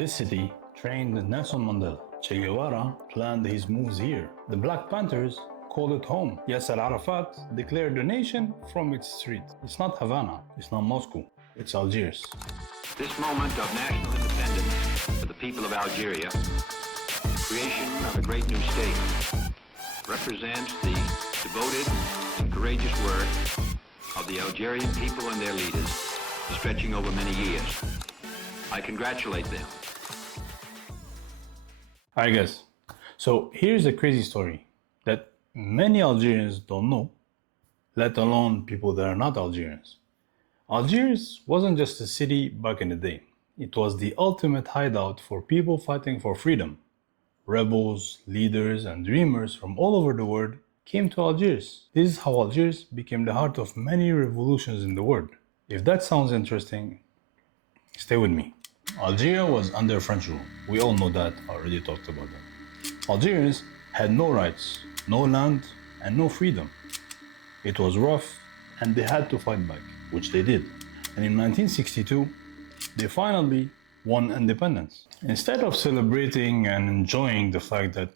This city trained Nelson Mandela. Che Guevara planned his moves here. The Black Panthers called it home. Yasser Arafat declared the nation from its street. It's not Havana, it's not Moscow, it's Algiers. This moment of national independence for the people of Algeria, the creation of a great new state, represents the devoted and courageous work of the Algerian people and their leaders, stretching over many years. I congratulate them. Alright guys, so here's a crazy story that many Algerians don't know, let alone people that are not Algerians. Algiers wasn't just a city back in the day. It was the ultimate hideout for people fighting for freedom. Rebels, leaders, and dreamers from all over the world came to Algiers. This is how Algiers became the heart of many revolutions in the world. If that sounds interesting, stay with me. Algeria was under French rule. We all know that, I already talked about that. Algerians had no rights, no land, and no freedom. It was rough, and they had to fight back, which they did. And in 1962, they finally won independence. Instead of celebrating and enjoying the fact that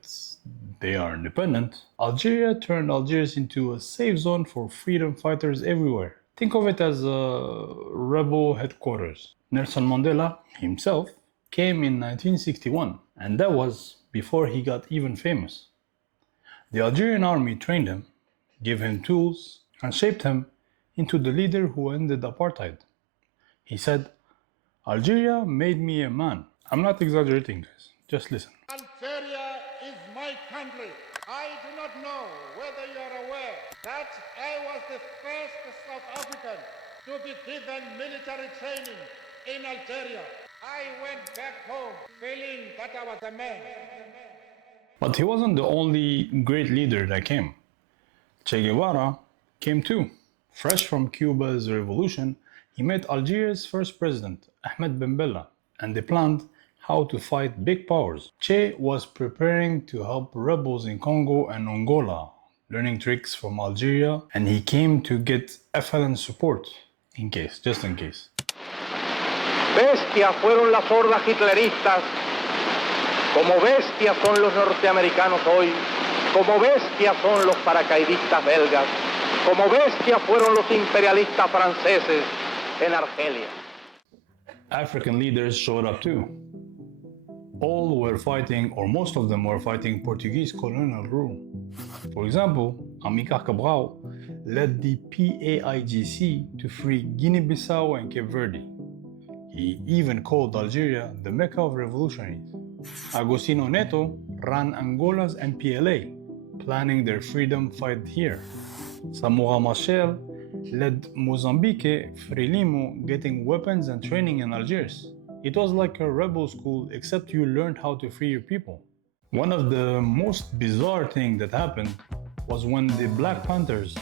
they are independent, Algeria turned Algiers into a safe zone for freedom fighters everywhere. Think of it as a rebel headquarters. Nelson Mandela himself came in 1961, and that was before he got even famous. The Algerian army trained him, gave him tools, and shaped him into the leader who ended apartheid. He said, "Algeria made me a man." I'm not exaggerating, guys. Just listen. Algeria is my country. I do not know whether you are aware that I was the first South African to be given military training in Algeria. I went back home feeling that I was a man. But he wasn't the only great leader that came. Che Guevara came too. Fresh from Cuba's revolution, he met Algeria's first president, Ahmed Ben Bella, and they planned how to fight big powers. Che was preparing to help rebels in Congo and Angola, learning tricks from Algeria, and he came to get FLN support, just in case. Bestias fueron las hordas hitleristas, como bestias son los norteamericanos hoy, como bestias son los paracaidistas belgas, como bestias fueron los imperialistas franceses en Argelia. African leaders showed up too. All were fighting, or most of them were fighting, Portuguese colonial rule. For example, Amílcar Cabral led the PAIGC to free Guinea-Bissau and Cape Verde. He even called Algeria the Mecca of Revolutionaries. Agostinho Neto ran Angola's MPLA, planning their freedom fight here. Samora Machel led Mozambique Frelimo, getting weapons and training in Algiers. It was like a rebel school, except you learned how to free your people. One of the most bizarre things that happened was when the Black Panthers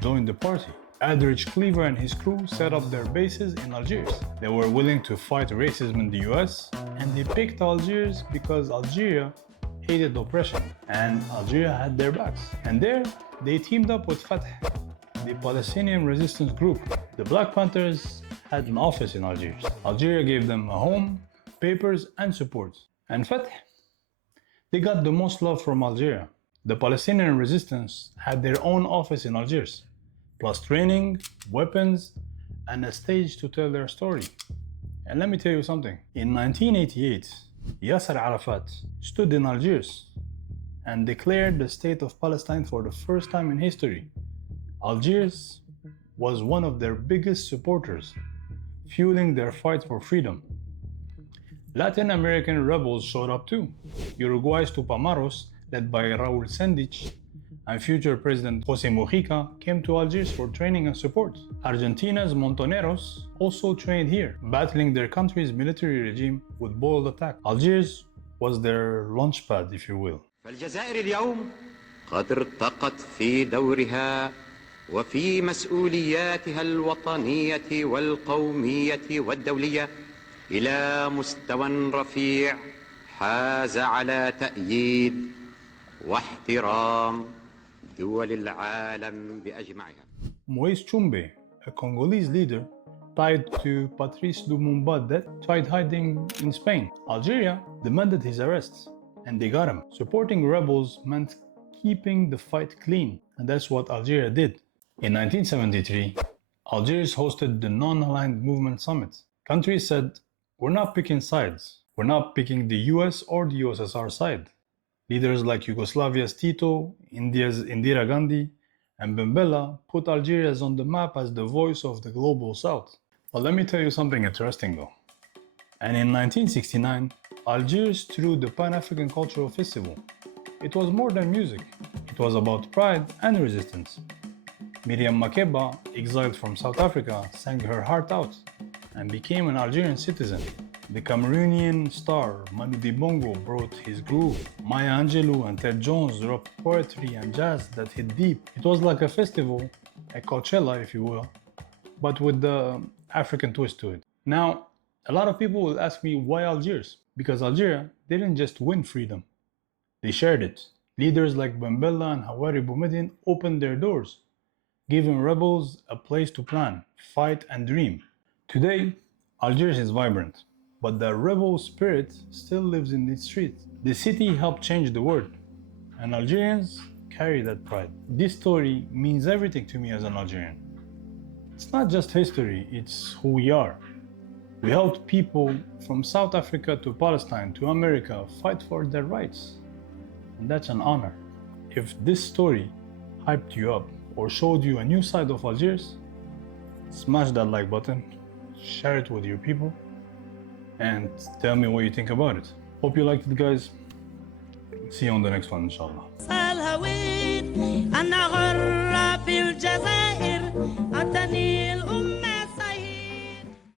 joined the party. Eldridge Cleaver and his crew set up their bases in Algiers. They were willing to fight racism in the US, and they picked Algiers because Algeria hated oppression, and Algeria had their backs. And there, they teamed up with Fatah, the Palestinian resistance group. The Black Panthers had an office in Algiers. Algeria gave them a home, papers, and support. And Fatah, they got the most love from Algeria. The Palestinian resistance had their own office in Algiers, plus training, weapons, and a stage to tell their story. And let me tell you something. In 1988, Yasser Arafat stood in Algiers and declared the state of Palestine for the first time in history. Algiers was one of their biggest supporters, fueling their fight for freedom. Latin American rebels showed up too. Uruguay's Tupamaros, led by Raúl Sendich, and future President José Mujica came to Algiers for training and support. Argentina's Montoneros also trained here, battling their country's military regime with bold attack. Algiers was their launchpad, if you will. فالجزائر اليوم قد ارتقت في دورها وفي مسؤولياتها الوطنية والقومية والدولية إلى مستوى رفيع حاز على تأييد واحترام دول العالم بأجمعها. Moïse Tshombe, a Congolese leader, tied to Patrice Lumumba that tried hiding in Spain. Algeria demanded his arrest, and they got him. Supporting rebels meant keeping the fight clean, and that's what Algeria did. In 1973, Algiers hosted the Non-Aligned Movement Summit. Countries said, we're not picking sides. We're not picking the US or the USSR side. Leaders like Yugoslavia's Tito, India's Indira Gandhi, and Mandela put Algeria on the map as the voice of the global south. But let me tell you something interesting though. And in 1969, Algiers threw the Pan-African Cultural Festival. It was more than music. It was about pride and resistance. Miriam Makeba, exiled from South Africa, sang her heart out and became an Algerian citizen. The Cameroonian star Manu Dibango brought his groove. Maya Angelou and Ted Jones wrote poetry and jazz that hit deep. It was like a festival, a Coachella if you will, but with the African twist to it. Now, a lot of people will ask me why Algiers? Because Algeria didn't just win freedom, they shared it. Leaders like Mandela and Hawari Boumediene opened their doors, giving rebels a place to plan, fight and dream. Today, Algiers is vibrant, but the rebel spirit still lives in its streets. The city helped change the world, and Algerians carry that pride. This story means everything to me as an Algerian. It's not just history, it's who we are. We helped people from South Africa to Palestine to America fight for their rights, and that's an honor. If this story hyped you up or showed you a new side of Algiers, smash that like button, share it with your people, and tell me what you think about it. Hope you liked it, guys. See you on the next one, inshallah.